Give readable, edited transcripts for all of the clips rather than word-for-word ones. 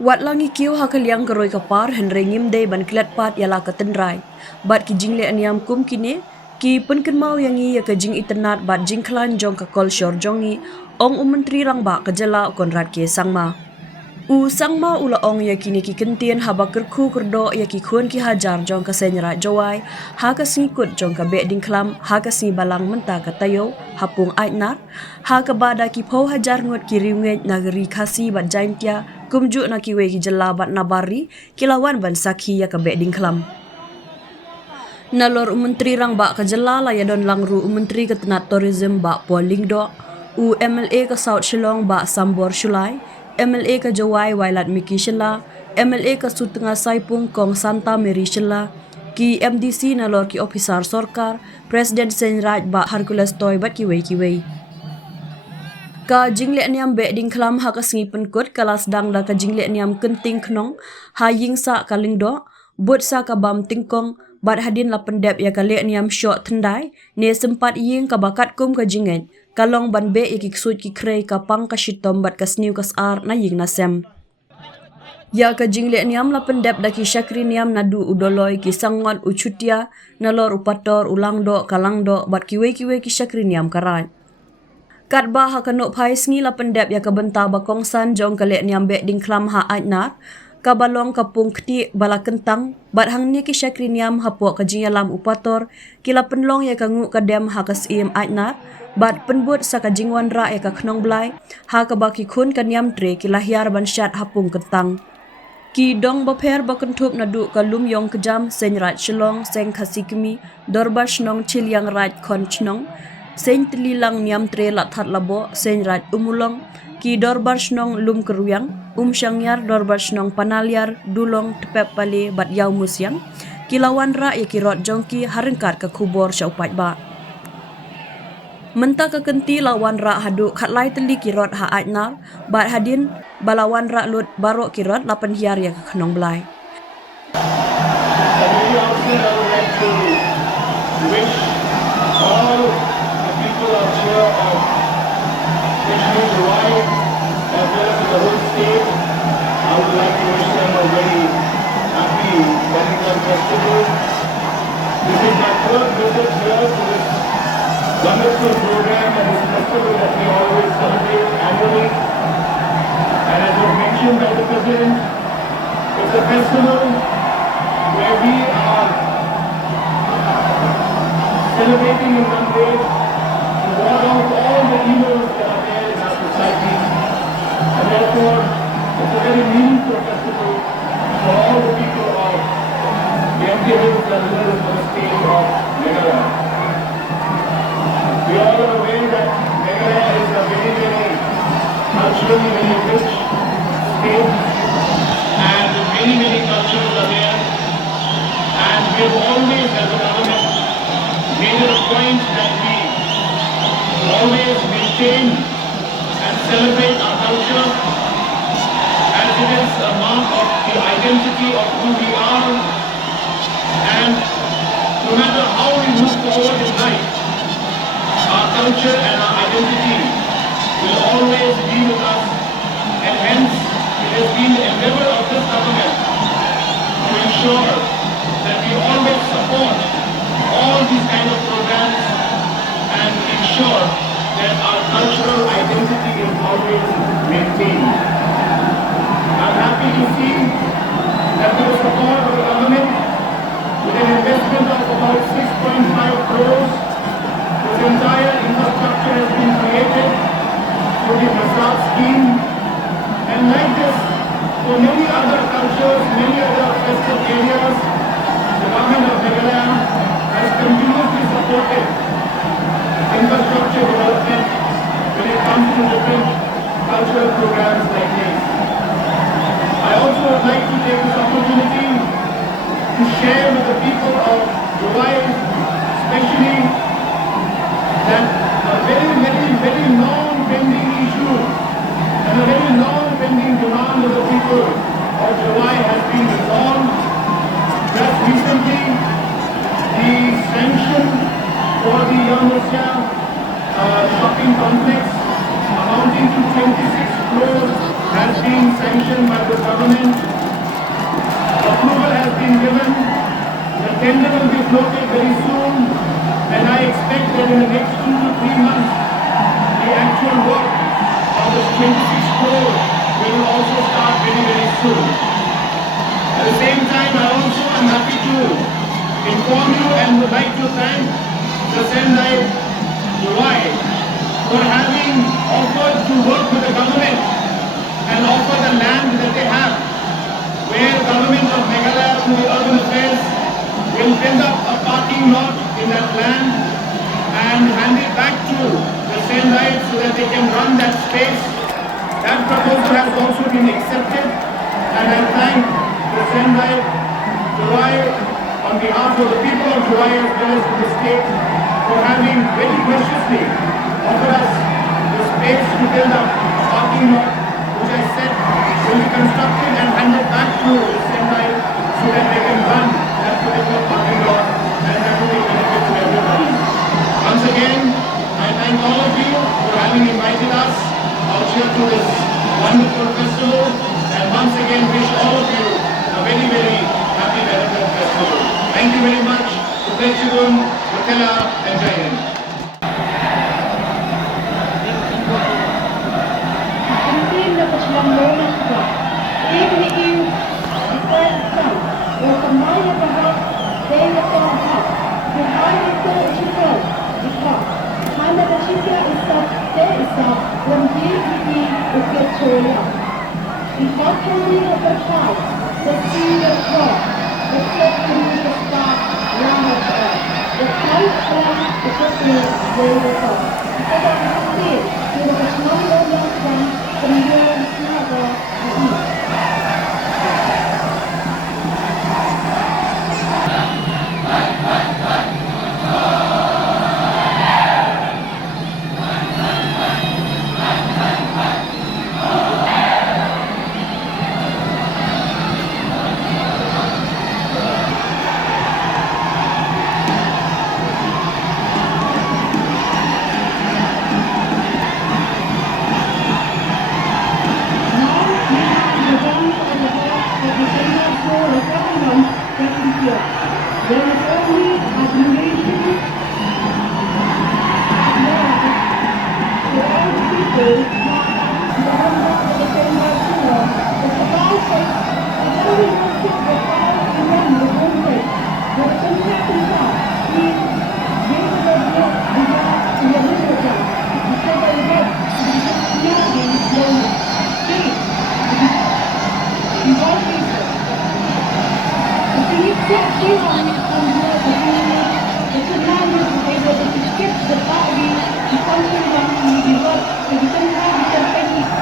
Wat langi kiu hakaliang keroi kapar henry ngimde ban kilat pat yala ketendrai. Bat ki jingle aniam kum kini ki penken mau yangi ya ke jing iternat bat jing klan jong ka kol shor jongi ong menteri rang ba kejala konrad ke sangma. Sangma ula ong ya kini ki kentien haba kerku kerdo ya ki khun ki hajar jong ka senyera jawai ha ka singkut jong ka be dingklam ha ka si balang menta ka tayo hapung aitnar ha ka bada ki pau hajar ngot ki riunget nagari khasi bat jaintia kumju na ki we ki jela bat nabari kilawan ban sakhi ya ka be dingklam. Nalor menteri rang ba ka jela la ya don langru menteri ka tenat tourism ba polingdo MLA ka South Shillong ba Sambor Shulai MLA ka Jawai Wailat Miki Shela, MLA ka Sutengah Saipung Kong Santa Mary Shela, ki MDC nalor ki ofisar sorkar, Presiden Senraj ba Hercules Toy bat kiwei. Ka jingle niam be dingklam ha ka singi penkut kalas dang da ka jingle niam kenting knong, ha ying sa kalingdo, bot sa ka bam tingkong, bat hadin la pendep ya ka le niam syok tendai, ne sempat ying ka bakat kum ka jinget. Kalong ban be iki ksut ki krei kapang ka shitom bat kas new kas ar na ying nasem. Ya ka jingle niam la pendep da ki syakri niam nadu udoloi ki sangot uchutia nalor upator ulangdo kalangdo bat kiwe ki syakri niam karat. Kat ba ha kanok pai sngi la pendep ya ka benta bakong san jong ka le niam be dingklam ha aitnar ka balong kapung kti bala kentang bat hang ni ki syakri niam ha po ka jingalam upator kila penlong ya ka ngu ka dem ha kas im aitnar bat penbut sa ka jingwan ra ya ka knong blai ha ka baki khun ka niam tre ki lahyar ban syat hapung kentang ki dong baper bakentup nadu ka lum yong kejam senrat shlong seng khasikmi dorbar shnong chilyang raj khon chnong sen tlilang niam tre la that labo senrat umulong ki dorbar shnong lum keruyang shangyar dorbar shnong panalyar dulong tepep pale bat yaw musyang kilawan ra ya ki rot jongki harengkat ka khubor syaupat ba. Menta ka kenti lawan ra hadu khatlai teli kirot ha aitnar bat hadin balawan ra lut barok kirot lapan hiar ya ka khnong blai. This is my third visit here to this wonderful program and this festival that we always celebrate annually. And as was mentioned by the President, it's a festival where we are celebrating in one way to ward out all the evils that are there in our society. And therefore, it's a very meaningful festival for all the people of the MK Hills as well as for the state of Meghalaya. We all are aware that Meghalaya is a very culturally very rich state and many cultures are there, and we have always as a government made it a point that we always maintain and celebrate our culture as it is a mark of the identity of who we are, and no matter how we move forward in life, our culture and our identity will always be with us, and hence it has been the endeavor of this government to ensure that we always support all these kind of programs and ensure that our cultural identity is always maintained. I'm happy to see that with the support of the government, with an investment of about 6.5 crores, this entire infrastructure has been created through the Prasad scheme, and like this, for many other cultures, many other festive areas, the government of Meghalaya has continuously supported infrastructure development when it comes to different cultural programs like this. I also would like to take this opportunity to share with the people of Dubai, especially, that a very long-pending issue and a very long-pending demand of the people of Dubai has been resolved. Just recently, the sanction for the Young Asia shopping complex amounting to 26 crores has been sanctioned by the government. Approval has been given. The tender will be floated very soon, and I expect that in the next 2 to 3 months, the actual work of this 26 crores will also start very, very soon. At the same time, I also am happy to inform you and would like to thank the Sendai July for having offered to work with the government and offer the land that they have, where government of Meghalaya through the urban affairs will build up a parking lot in that land and hand it back to the Sendaites so that they can run that space. That proposal has also been accepted, and I thank the Sendai July on behalf of the people of July as well as the state for having very graciously offered us the space to build up a parking lot, which I said will be constructed and handed back to the Sendai so that they can run that particular parking lot, and that will be a benefit to everybody. Once again, I thank all of you for having invited us out here to this wonderful festival, and once again wish all of you a very, very happy Vedantam festival. Thank you very much. Kutrechidun, Kutela, and Jai Hind. Penting dapat selambungan juga. Ini bukan kembali bahwa saya tahu Tuhan itu cipta kita. Hanya bercipta isap isap lembut di ukir coya. Kita kami berkait setiap kau setiap kami berkait lama kau. Berkait kau setiap dari kau. Kita berkait kita berselambungan dan kemudian siapa ini. There is only admiration for all the people who are the same person. It's about it. It's only one thing that all around the whole way. But it's only happened now. He gave the work to the little guy. He said that he had nothing from faith. He was faithful. He kept on the commanders were able to skip the body to function when he developed the different habits of technique.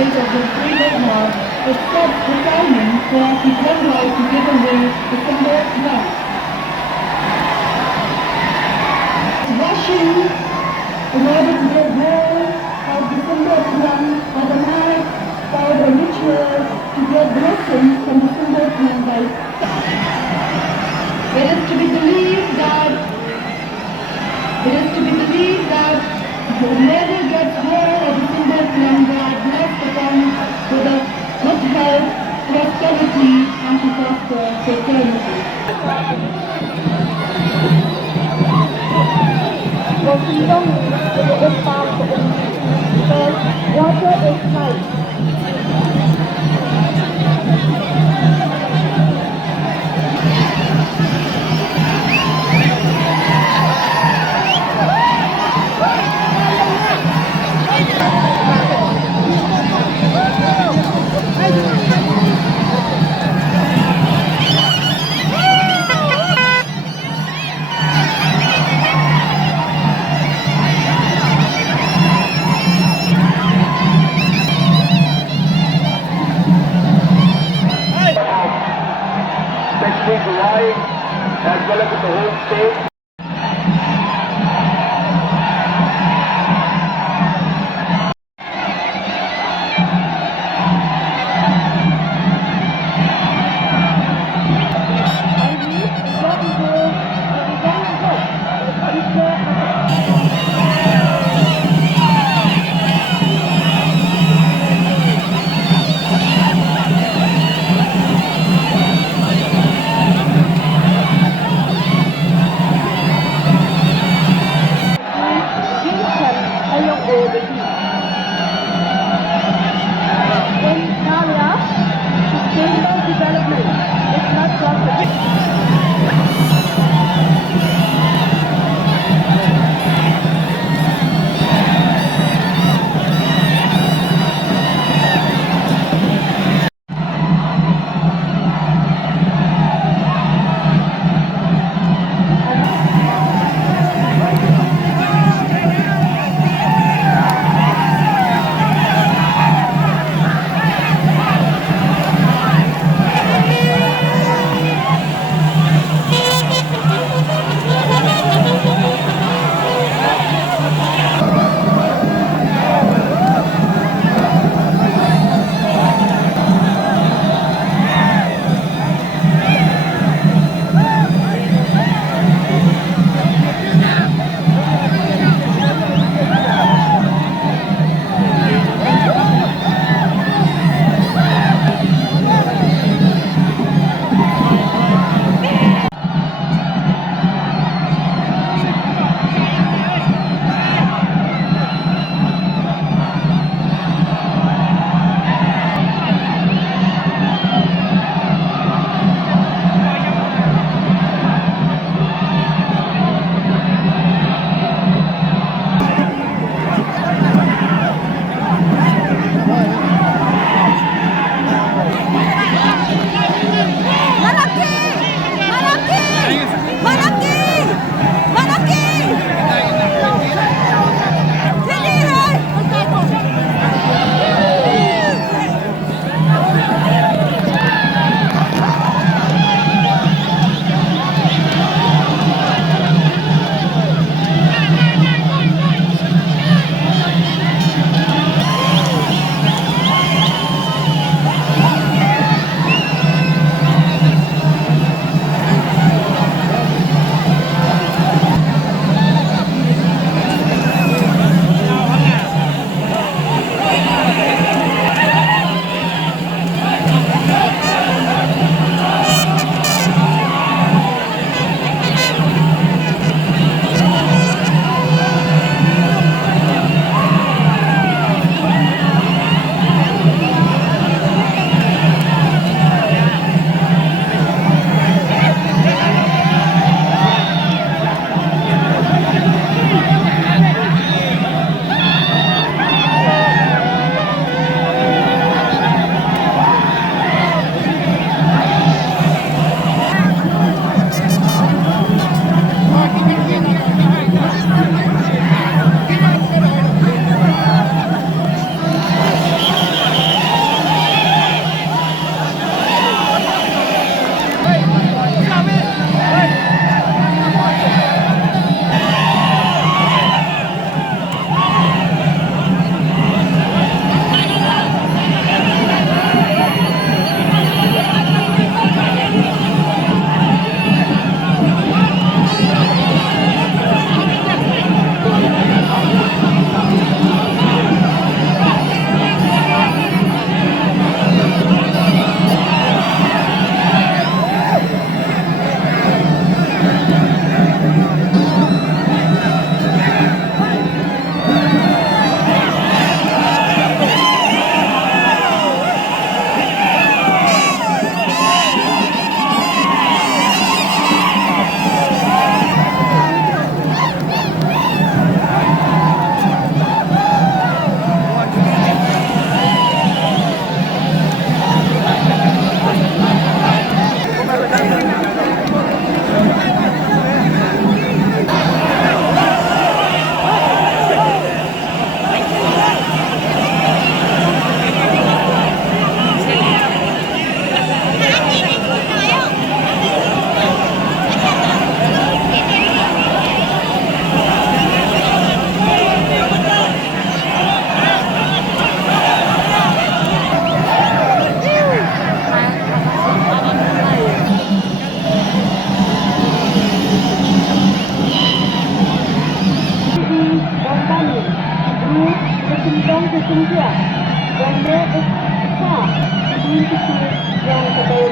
Of the freedom war, except the timing for his one right to give away the symbol of love. Rushing in order to get hold of the symbol of love for the night, for the ritual to get blessings from the symbol of love. It is to be believed that whoever gets hold of the symbol of love, God bless the them with a good health, prosperity, and to prosper eternity. For freedom is powerful, because water is life. safe. senja dan dia besar untuk yang kedua.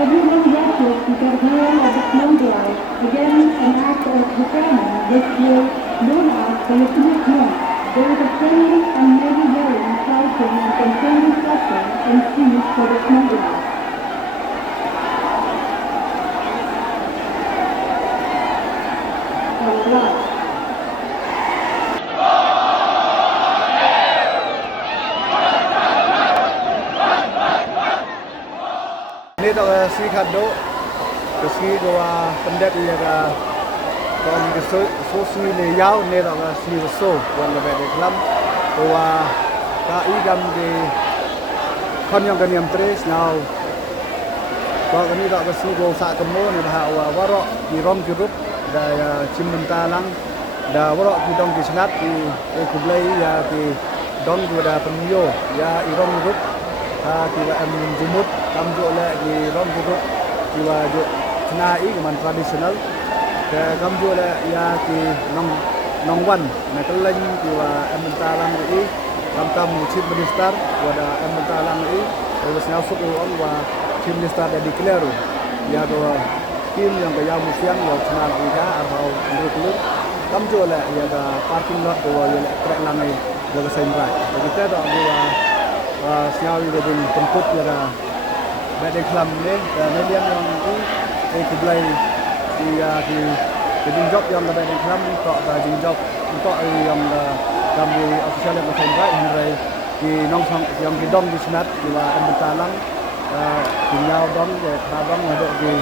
Everyone watches to get home of the snow drive. Again, an act of retirement this year known as the Ultimate. There is a friendly and maybe very exciting and concerning session in fees for the snow drive. Ini tak si kado, si gua pendek dia ka, kalau ni so si le yau ni tak si so, bukan lebih dari kelam, gua kai gam di kon yang kami tres now, kalau kami tak si gua sak temu ni dah warok di rom jurup, dah cimbentalang, dah warok di dong di senat di kublai ya di dong gua dah penyo ya di rom jurup. Kita jumut kamju oleh di rom jumut kita jo cenai keman tradisional ke kamju oleh ya di nongwan nak keleng kita ementalang ini kamtam chief minister wada ementalang ini terus nyafuk uang wa chief minister dah declare ya do tim yang kaya musiang yang cenal ida atau nduk kamju oleh ya da parking lot do ya trek langai do sendrai kita dah siapa yang jadi tempat yang ada kelam ni, dan yang itu kublai di job yang ada kelam untuk di job untuk yang kami official yang bersenjata hari di nongkrong yang di dong di senat di Embentalang tinggal dong di Tabang ada di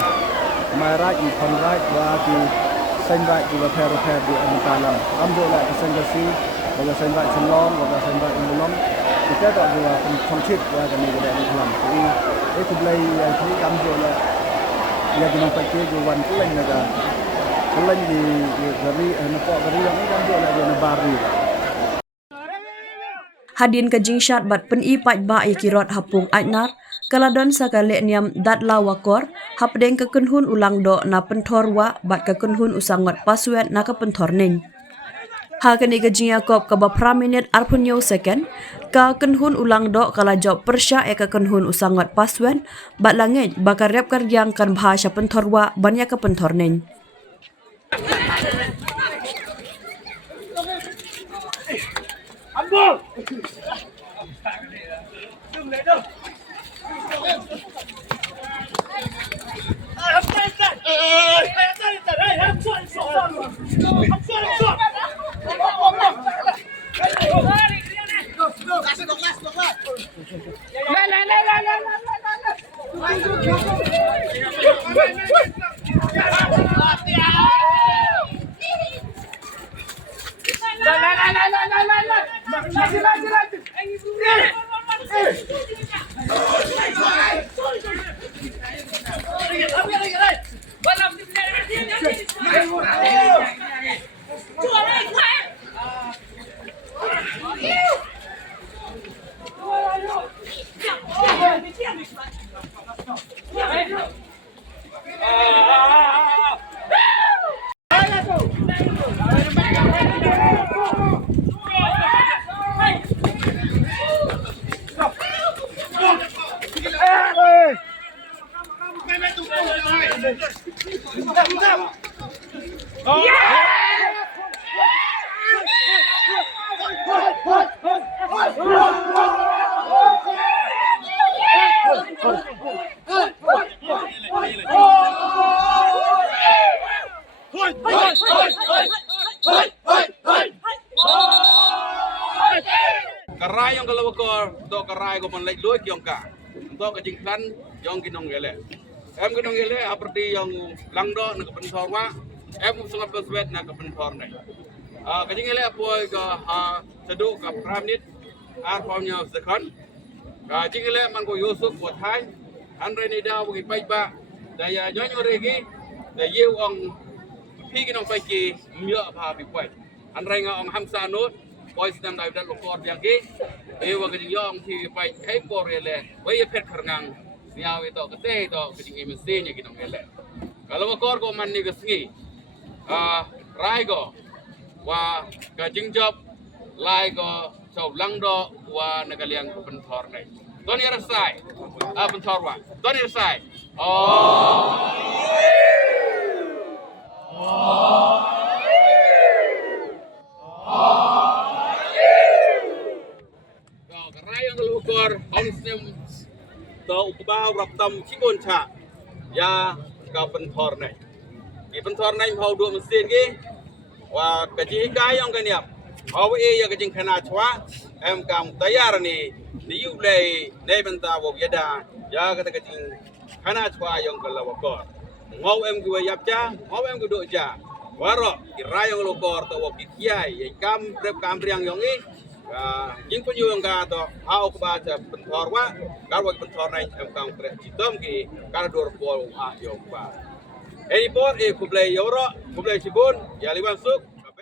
Marai di Konrai di senjata di repair di Embentalang. Ambil lah senjata ada senjata Chenglong, ada senjata Imulong. Kita tak ada konflik ya kami ada di dalam. Jadi kublai ini kami juga ya di nampak ke jualan kulen juga. Kulen di dari nampak dari yang ini kami juga di Nebari. Hadin ke jingshat bat pen i pat ba i kirot hapung aitnar kaladon sakale niam dat lawakor hapdeng ke kunhun ulang do na pentorwa bat ke kunhun usangot paswet na ke pentor ning. Hakani ke Yakob ke bapra minit arpunyo second ka kenhun ulang do kala job persya ke kenhun usangot paswen bat langit bakar rep karyang kan bahasa pentorwa banyak ke pentornen. Ambul. Karai yang kalau kau untuk karai kau menlek luar kiong ka untuk kejingkan yang kinong gele. Em kinong gele seperti yang langdo nak pentor wa. Em sangat bersebut nak pentor ni. Kejing gele apa ke seduk ke pramnit arfamnya sekon. Kejing gele man ko Yusuf buat hai. Andre ni dah bagi baik ba. Daya nyonya regi. Daya ang pi kinong pai ki mya pa bi pai. Andre nga ang Hamsa Nut. Boys nam dai dan lokor yang ki wa kejing yong ti pai kai por ele wei pet kerngang niaw itu kete itu kejing emisi nya kinong ele kalau lokor ko man ni kesngi rai go wa kejing job lai go chau lang do wa nagaliang ko pentor nai ton ya rasai pentor wa ton ya rasai Rayang lukor omsem tau ubah raptam cibon cha ya ka pentor nai ki pentor nai mau dua mesin ki wa kaji kai yang kaniap au ya kajing khana chwa em kam tayar ni yu le ne benta wo yada ya kata kajing khana chwa yang kala wakor mau em gua yap cha mau em gua do cha waro ki rayang lukor to wo ki kiai kam prep kam riang yang ni jing penyuang ka to hau ba cha pentor wa kar wa pentor nai em kang pre chitom ki kar dor pol yong ba eni por kublai yoro kublai sibun ya liban suk